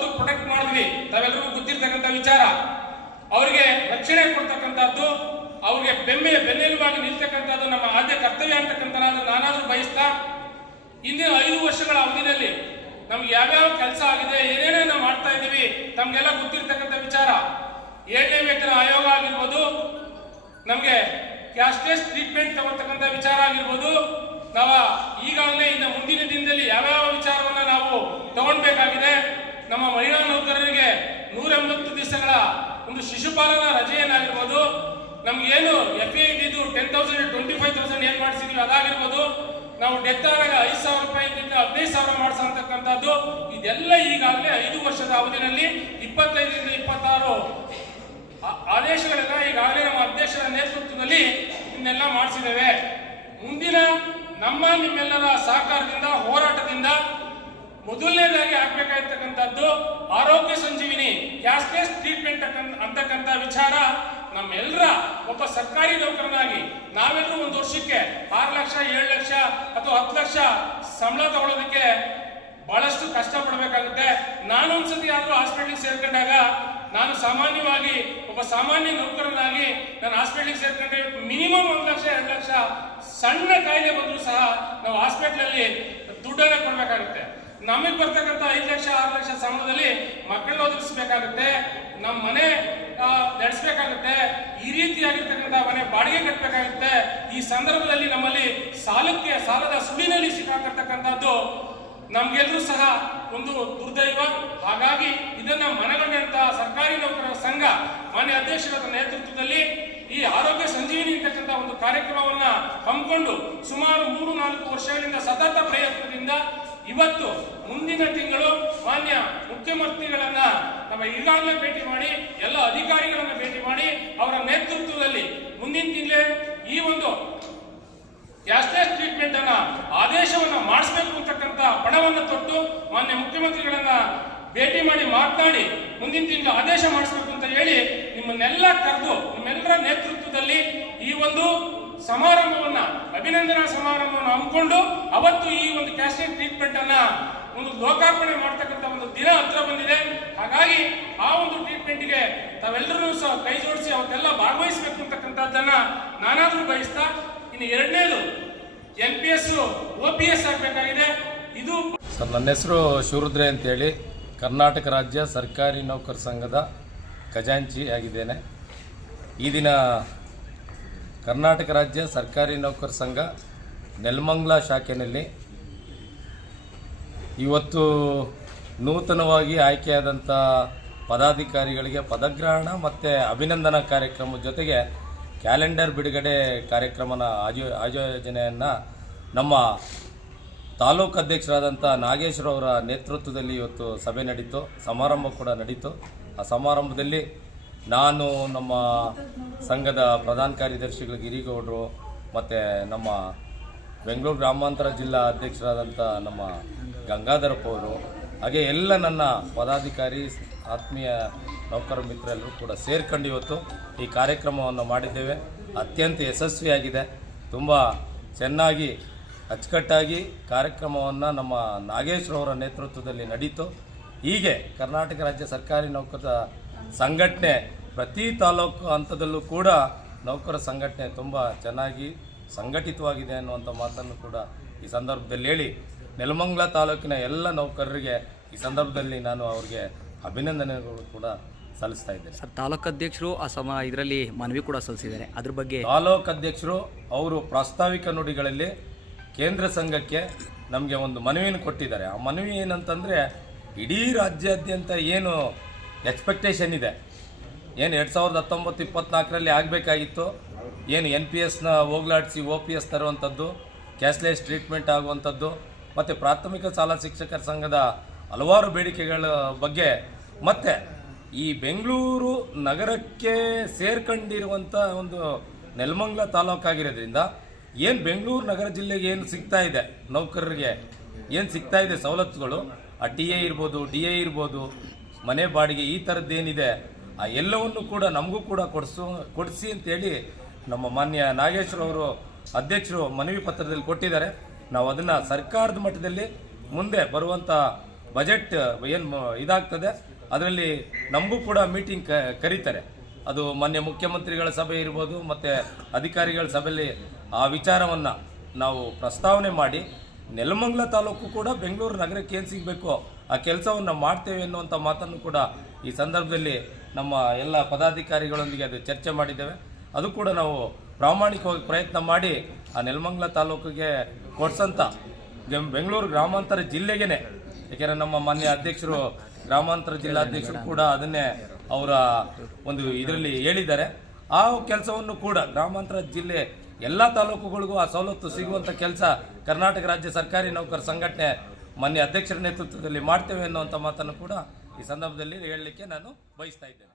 ಅವತ್ತು ಪ್ರೊಟೆಕ್ಟ್ ಮಾಡಿದ್ವಿ, ತಾವೆಲ್ಲರಿಗೂ ಗೊತ್ತಿರ್ತಕ್ಕಂಥ ವಿಚಾರ. ಅವರಿಗೆ ರಕ್ಷಣೆ ಕೊಡ್ತಕ್ಕಂಥದ್ದು, ಅವ್ರಿಗೆ ಬೆನ್ನೆಲುಬಾಗಿ ನಿಲ್ತಕ್ಕಂಥದ್ದು ನಮ್ಮ ಆದ್ಯ ಕರ್ತವ್ಯ ಅಂತಕ್ಕಂಥ ನಾನಾದ್ರೂ ಬಯಸ್ತಾ, ಇಂದಿನ 5 ವರ್ಷಗಳ ಅವಧಿಯಲ್ಲಿ ನಮ್ಗೆ ಯಾವ್ಯಾವ ಕೆಲಸ ಆಗಿದೆ, ಏನೇನೇ ನಾವು ಮಾಡ್ತಾ ಇದ್ದೀವಿ ತಮ್ಗೆಲ್ಲ ಗೊತ್ತಿರ್ತಕ್ಕಂಥ ವಿಚಾರ. 7ನೇ ವೇತನ ಆಯೋಗ ಆಗಿರ್ಬೋದು, ನಮಗೆ ಕ್ಯಾಶ್ಲೆಸ್ ಟ್ರೀಟ್ಮೆಂಟ್ ತಗೊಳ್ತಕ್ಕಂಥ ವಿಚಾರ ಆಗಿರ್ಬೋದು, ನಾವು ಈಗಾಗಲೇ ಇನ್ನು ಮುಂದಿನ ದಿನದಲ್ಲಿ ಯಾವ್ಯಾವ ವಿಚಾರವನ್ನ ನಾವು ತಗೊಳ್ಬೇಕಾಗಿದೆ. ನಮ್ಮ ಮಹಿಳಾ ನೌಕರರಿಗೆ 180 ದಿವಸಗಳ ಒಂದು ಶಿಶುಪಾಲನಾ ರಜೆಯನ್ನಾಗಿರ್ಬೋದು, ನಮ್ಗೇನು FA ಇದ್ದಿದ್ದು 10,000 25,000 ಏನ್ ಮಾಡಿಸಿದ್ವಿ ಅದಾಗಿರ್ಬೋದು, ನಾವು ಡೆತ್ ಆದಾಗ 5,000 ರೂಪಾಯಿಯಿಂದ 15,000 ಮಾಡಿಸತಕ್ಕಂಥದ್ದು, ಇದೆಲ್ಲ ಈಗಾಗಲೇ 5 ವರ್ಷದ ಅವಧಿಯಲ್ಲಿ 25ರಿಂದ 26 ಆದೇಶಗಳೆಲ್ಲ ಈಗಾಗಲೇ ನಮ್ಮ ಅಧ್ಯಕ್ಷರ ನೇತೃತ್ವದಲ್ಲಿ ಇನ್ನೆಲ್ಲ ಮಾಡಿಸಿದ್ದೇವೆ. ಮುಂದಿನ ನಿಮ್ಮೆಲ್ಲರ ಸಹಕಾರದಿಂದ, ಹೋರಾಟದಿಂದ ಮೊದಲನೇದಾಗಿ ಆಗ್ಬೇಕಾಗಿರ್ತಕ್ಕಂಥದ್ದು ಆರೋಗ್ಯ ಸಂಜೀವಿನಿ ಕ್ಯಾಶ್ಲೆಸ್ ಟ್ರೀಟ್ಮೆಂಟ್ ಅಂತಕ್ಕಂಥ ವಿಚಾರ. ನಮ್ಮೆಲ್ಲರ ಒಬ್ಬ ಸರ್ಕಾರಿ ನೌಕರನಾಗಿ ನಾವೆಲ್ಲರೂ ಒಂದು ವರ್ಷಕ್ಕೆ 6 ಲಕ್ಷ 7 ಲಕ್ಷ ಅಥವಾ 10 ಲಕ್ಷ ಸಂಬಳ ತಗೊಳ್ಳೋದಕ್ಕೆ ಬಹಳಷ್ಟು ಕಷ್ಟ ಪಡಬೇಕಾಗುತ್ತೆ. ನಾನೊಂದ್ಸತಿ ಆದ್ರೂ ಹಾಸ್ಪಿಟಲ್ ಸೇರ್ಕೊಂಡಾಗ, ನಾನು ಸಾಮಾನ್ಯವಾಗಿ ಒಬ್ಬ ಸಾಮಾನ್ಯ ನೌಕರನಾಗಿ ನಾನು ಹಾಸ್ಪಿಟಲ್ ಸೇರ್ಕೊಂಡ್ರೆ ಮಿನಿಮಮ್ 1 ಲಕ್ಷ 2 ಲಕ್ಷ ಸಣ್ಣ ಕಾಯಿಲೆ ಬಂದರೂ ಸಹ ನಾವು ಹಾಸ್ಪಿಟಲಲ್ಲಿ ದುಡ್ಡನ್ನ ಕೊಡ್ಬೇಕಾಗುತ್ತೆ. ನಮಗೆ ಬರ್ತಕ್ಕಂಥ 5 ಲಕ್ಷ 6 ಲಕ್ಷ ಸಂಬಳದಲ್ಲಿ ಮಕ್ಕಳನ್ನ ಓದಿಸಬೇಕಾಗುತ್ತೆ, ನಮ್ಮ ಮನೆ ನಡೆಸಬೇಕಾಗುತ್ತೆ, ಈ ರೀತಿಯಾಗಿರ್ತಕ್ಕಂಥ ಮನೆ ಬಾಡಿಗೆ ಕಟ್ಟಬೇಕಾಗುತ್ತೆ. ಈ ಸಂದರ್ಭದಲ್ಲಿ ನಮ್ಮಲ್ಲಿ ಸಾಲದ ಸುಳಿನಲ್ಲಿ ಸಿಕ್ಕಾಕತಕ್ಕಂಥದ್ದು ನಮ್ಗೆಲ್ಲರೂ ಸಹ ಒಂದು ದುರ್ದೈವ. ಹಾಗಾಗಿ ಇದನ್ನ ಮನಗಂಡಂತಹ ಸರ್ಕಾರಿ ನೌಕರರ ಸಂಘ ಮಾನ್ಯ ಅಧ್ಯಕ್ಷರ ನೇತೃತ್ವದಲ್ಲಿ ಈ ಆರೋಗ್ಯ ಸಂಜೀವಿನಿ ಅಂತಕ್ಕಂಥ ಒಂದು ಕಾರ್ಯಕ್ರಮವನ್ನ ಹಮ್ಮಿಕೊಂಡು ಸುಮಾರು 3-4 ವರ್ಷಗಳಿಂದ ಸತತ ಪ್ರಯತ್ನದಿಂದ ಇವತ್ತು ಮುಂದಿನ ತಿಂಗಳು ಮಾನ್ಯ ಮುಖ್ಯಮಂತ್ರಿಗಳನ್ನ ನಮ್ಮ ಈಗಾಗಲೇ ಭೇಟಿ ಮಾಡಿ, ಎಲ್ಲ ಅಧಿಕಾರಿಗಳನ್ನ ಭೇಟಿ ಮಾಡಿ, ಅವರ ನೇತೃತ್ವದಲ್ಲಿ ಮುಂದಿನ ತಿಂಗಳೇ ಈ ಒಂದು ಕ್ಯಾಶ್ಲೆಸ್ ಟ್ರೀಟ್ಮೆಂಟ್ ಅನ್ನ ಆದೇಶವನ್ನ ಮಾಡಿಸಬೇಕು ಅಂತಕ್ಕಂಥ ಪಣವನ್ನು ತೊಟ್ಟು ಮಾನ್ಯ ಮುಖ್ಯಮಂತ್ರಿಗಳನ್ನ ಭೇಟಿ ಮಾಡಿ ಮಾತನಾಡಿ ಮುಂದಿನ ತಿಂಗಳು ಆದೇಶ ಮಾಡಿಸಬೇಕು ಅಂತ ಹೇಳಿ ನಿಮ್ಮನ್ನೆಲ್ಲ ಕರೆದು ನಿಮ್ಮೆಲ್ಲರ ನೇತೃತ್ವದಲ್ಲಿ ಈ ಒಂದು ಸಮಾರಂಭವನ್ನ, ಅಭಿನಂದನಾ ಸಮಾರಂಭವನ್ನು ಹಮ್ಮಿಕೊಂಡು ಅವತ್ತು ಈ ಒಂದು ಕ್ಯಾಶ್ಲೆಸ್ ಟ್ರೀಟ್ಮೆಂಟ್ ಅನ್ನ ಒಂದು ಲೋಕಾರ್ಪಣೆ ಮಾಡ್ತಕ್ಕಂಥ ಒಂದು ದಿನ ಹತ್ರ ಬಂದಿದೆ. ಹಾಗಾಗಿ ಆ ಒಂದು ಟ್ರೀಟ್ಮೆಂಟ್ಗೆ ತಾವೆಲ್ಲರೂ ಸಹ ಕೈ ಜೋಡಿಸಿ ಅವತ್ತೆಲ್ಲ ಭಾಗವಹಿಸಬೇಕು ಅಂತಕ್ಕಂಥದ್ದನ್ನ ನಾನಾದ್ರೂ ಬಯಸ್ತಾ, ಇನ್ನು 2ನೇದು NPS OPS ಆಗಬೇಕಾಗಿದೆ. ಇದು ಸರ್, ನನ್ನ ಹೆಸರು ಶಿವರುದ್ರೆ ಅಂತೇಳಿ ಕರ್ನಾಟಕ ರಾಜ್ಯ ಸರ್ಕಾರಿ ನೌಕರ ಸಂಘದ ಖಜಾಂಚಿ ಆಗಿದ್ದೇನೆ. ಈ ದಿನ ಕರ್ನಾಟಕ ರಾಜ್ಯ ಸರ್ಕಾರಿ ನೌಕರ ಸಂಘ ನೆಲಮಂಗಲ ಶಾಖೆಯಲ್ಲಿ ಇವತ್ತು ನೂತನವಾಗಿ ಆಯ್ಕೆಯಾದಂಥ ಪದಾಧಿಕಾರಿಗಳಿಗೆ ಪದಗ್ರಹಣ ಮತ್ತು ಅಭಿನಂದನಾ ಕಾರ್ಯಕ್ರಮದ ಜೊತೆಗೆ ಕ್ಯಾಲೆಂಡರ್ ಬಿಡುಗಡೆ ಕಾರ್ಯಕ್ರಮನ ಆಯೋಜನೆಯನ್ನು ನಮ್ಮ ತಾಲೂಕು ಅಧ್ಯಕ್ಷರಾದಂಥ ನಾಗೇಶ್ವರವರ ನೇತೃತ್ವದಲ್ಲಿ ಇವತ್ತು ಸಭೆ ನಡೀತು, ಸಮಾರಂಭ ಕೂಡ ನಡೀತು. ಆ ಸಮಾರಂಭದಲ್ಲಿ ನಾನು, ನಮ್ಮ ಸಂಘದ ಪ್ರಧಾನ ಕಾರ್ಯದರ್ಶಿಗಳು ಗಿರಿಗೌಡರು ಮತ್ತು ನಮ್ಮ ಬೆಂಗಳೂರು ಗ್ರಾಮಾಂತರ ಜಿಲ್ಲಾ ಅಧ್ಯಕ್ಷರಾದಂಥ ನಮ್ಮ ಗಂಗಾಧರಪ್ಪ ಅವರು, ಹಾಗೆ ಎಲ್ಲ ನನ್ನ ಪದಾಧಿಕಾರಿ ಆತ್ಮೀಯ ನೌಕರ ಮಿತ್ರರೆಲ್ಲರೂ ಕೂಡ ಸೇರ್ಕೊಂಡು ಇವತ್ತು ಈ ಕಾರ್ಯಕ್ರಮವನ್ನು ಮಾಡಿದ್ದೇವೆ. ಅತ್ಯಂತ ಯಶಸ್ವಿಯಾಗಿದೆ. ತುಂಬ ಚೆನ್ನಾಗಿ ಅಚ್ಚುಕಟ್ಟಾಗಿ ಕಾರ್ಯಕ್ರಮವನ್ನು ನಮ್ಮ ನಾಗೇಶ್ವರವರ ನೇತೃತ್ವದಲ್ಲಿ ನಡೀತು. ಹೀಗೆ ಕರ್ನಾಟಕ ರಾಜ್ಯ ಸರ್ಕಾರಿ ನೌಕರರ ಸಂಘಟನೆ ಪ್ರತಿ ತಾಲೂಕು ಹಂತದಲ್ಲೂ ಕೂಡ ನೌಕರ ಸಂಘಟನೆ ತುಂಬ ಚೆನ್ನಾಗಿ ಸಂಘಟಿತವಾಗಿದೆ ಅನ್ನುವಂಥ ಮಾತನ್ನು ಕೂಡ ಈ ಸಂದರ್ಭದಲ್ಲಿ ಹೇಳಿ, ನೆಲಮಂಗಲ ತಾಲೂಕಿನ ಎಲ್ಲ ನೌಕರರಿಗೆ ಈ ಸಂದರ್ಭದಲ್ಲಿ ನಾನು ಅವರಿಗೆ ಅಭಿನಂದನೆಗಳು ಕೂಡ ಸಲ್ಲಿಸ್ತಾ ಇದ್ದೇನೆ. ಸರ್, ತಾಲೂಕು ಅಧ್ಯಕ್ಷರು ಇದರಲ್ಲಿ ಮನವಿ ಕೂಡ ಸಲ್ಲಿಸಿದ್ದಾರೆ, ಅದ್ರ ಬಗ್ಗೆ ತಾಲೂಕು ಅಧ್ಯಕ್ಷರು ಅವರು ಪ್ರಾಸ್ತಾವಿಕ ನುಡಿಗಳಲ್ಲಿ ಕೇಂದ್ರ ಸಂಘಕ್ಕೆ ನಮಗೆ ಒಂದು ಮನವಿಯನ್ನು ಕೊಟ್ಟಿದ್ದಾರೆ. ಆ ಮನವಿ ಏನಂತಂದರೆ, ಇಡೀ ರಾಜ್ಯಾದ್ಯಂತ ಏನು ಎಕ್ಸ್ಪೆಕ್ಟೇಷನ್ ಇದೆ, ಏನು 2019-24ರಲ್ಲಿ ಆಗಬೇಕಾಗಿತ್ತು, ಏನು NPSನ ಹೋಗ್ಲಾಡಿಸಿ OPS ತರುವಂಥದ್ದು, ಕ್ಯಾಶ್ಲೆಸ್ ಟ್ರೀಟ್ಮೆಂಟ್ ಆಗುವಂಥದ್ದು, ಮತ್ತು ಪ್ರಾಥಮಿಕ ಶಾಲಾ ಶಿಕ್ಷಕರ ಸಂಘದ ಹಲವಾರು ಬೇಡಿಕೆಗಳ ಬಗ್ಗೆ, ಮತ್ತು ಈ ಬೆಂಗಳೂರು ನಗರಕ್ಕೆ ಸೇರ್ಕೊಂಡಿರುವಂಥ ಒಂದು ನೆಲಮಂಗಲ ತಾಲೂಕಾಗಿರೋದ್ರಿಂದ ಏನು ಬೆಂಗಳೂರು ನಗರ ಜಿಲ್ಲೆಗೆ ಏನು ಸಿಗ್ತಾ ಇದೆ, ನೌಕರರಿಗೆ ಏನು ಸಿಗ್ತಾ ಇದೆ ಸವಲತ್ತುಗಳು, ಆ TA ಇರ್ಬೋದು, DA ಇರ್ಬೋದು, ಮನೆ ಬಾಡಿಗೆ, ಈ ಥರದ್ದೇನಿದೆ ಆ ಎಲ್ಲವನ್ನು ಕೂಡ ನಮಗೂ ಕೂಡ ಕೊಡಿಸಿ ಅಂತೇಳಿ ನಮ್ಮ ಮಾನ್ಯ ನಾಗೇಶ್ವರವರು ಅಧ್ಯಕ್ಷರು ಮನವಿ ಪತ್ರದಲ್ಲಿ ಕೊಟ್ಟಿದ್ದಾರೆ. ನಾವು ಅದನ್ನು ಸರ್ಕಾರದ ಮಟ್ಟದಲ್ಲಿ ಮುಂದೆ ಬರುವಂಥ ಬಜೆಟ್ ಏನು ಇದಾಗ್ತದೆ ಅದರಲ್ಲಿ ನಮಗೂ ಕೂಡ ಮೀಟಿಂಗ್ ಕರೀತಾರೆ. ಅದು ಮಾನ್ಯ ಮುಖ್ಯಮಂತ್ರಿಗಳ ಸಭೆ ಇರ್ಬೋದು ಮತ್ತು ಅಧಿಕಾರಿಗಳ ಸಭೆಯಲ್ಲಿ ಆ ವಿಚಾರವನ್ನು ನಾವು ಪ್ರಸ್ತಾವನೆ ಮಾಡಿ ನೆಲಮಂಗಲ ತಾಲೂಕು ಕೂಡ ಬೆಂಗಳೂರು ನಗರಕ್ಕೆ ಏನು ಸಿಗಬೇಕು ಆ ಕೆಲಸವನ್ನು ಮಾಡ್ತೇವೆ ಅನ್ನುವಂಥ ಮಾತನ್ನು ಕೂಡ ಈ ಸಂದರ್ಭದಲ್ಲಿ ನಮ್ಮ ಎಲ್ಲ ಪದಾಧಿಕಾರಿಗಳೊಂದಿಗೆ ಅದು ಚರ್ಚೆ ಮಾಡಿದ್ದೇವೆ. ಅದು ಕೂಡ ನಾವು ಪ್ರಾಮಾಣಿಕವಾಗಿ ಪ್ರಯತ್ನ ಮಾಡಿ ಆ ನೆಲಮಂಗಲ ತಾಲೂಕಿಗೆ ಕೊಡ್ಸಂತ ಬೆಂಗಳೂರು ಗ್ರಾಮಾಂತರ ಜಿಲ್ಲೆಗೇನೆ, ಯಾಕೆಂದರೆ ನಮ್ಮ ಮಾನ್ಯ ಅಧ್ಯಕ್ಷರು ಗ್ರಾಮಾಂತರ ಜಿಲ್ಲಾಧ್ಯಕ್ಷರು ಕೂಡ ಅದನ್ನೇ ಅವರ ಒಂದು ಇದರಲ್ಲಿ ಹೇಳಿದ್ದಾರೆ. ಆ ಕೆಲಸವನ್ನು ಕೂಡ ಗ್ರಾಮಾಂತರ ಜಿಲ್ಲೆ ಎಲ್ಲ ತಾಲೂಕುಗಳಿಗೂ ಆ ಸವಲತ್ತು ಸಿಗುವಂಥ ಕೆಲಸ ಕರ್ನಾಟಕ ರಾಜ್ಯ ಸರ್ಕಾರಿ ನೌಕರ ಸಂಘಟನೆ ಮಾನ್ಯ ಅಧ್ಯಕ್ಷರ ನೇತೃತ್ವದಲ್ಲಿ ಮಾಡ್ತೇವೆ ಅನ್ನುವಂಥ ಮಾತನ್ನು ಕೂಡ ಈ ಸಂದರ್ಭದಲ್ಲಿ ಹೇಳಲಿಕ್ಕೆ ನಾನು ಬಯಸ್ತಾ ಇದ್ದೇನೆ.